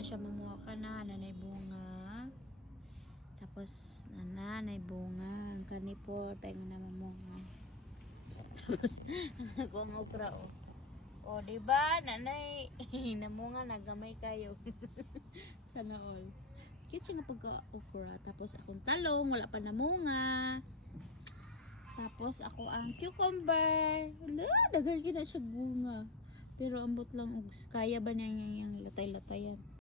na siya mamuha ka na nanay bunga. Tapos nanay bunga ang kanipor tayo na mamuha. Tapos ako ang okra o di ba nanay namunga nagamay kayo. Sana all. Cute siya nga pagka-okra. Tapos akong talong, wala pa namunga. Tapos ako ang cucumber. Wala, dagay na siya bunga. Pero ambot lang, kaya ba niya yung latay-latayan?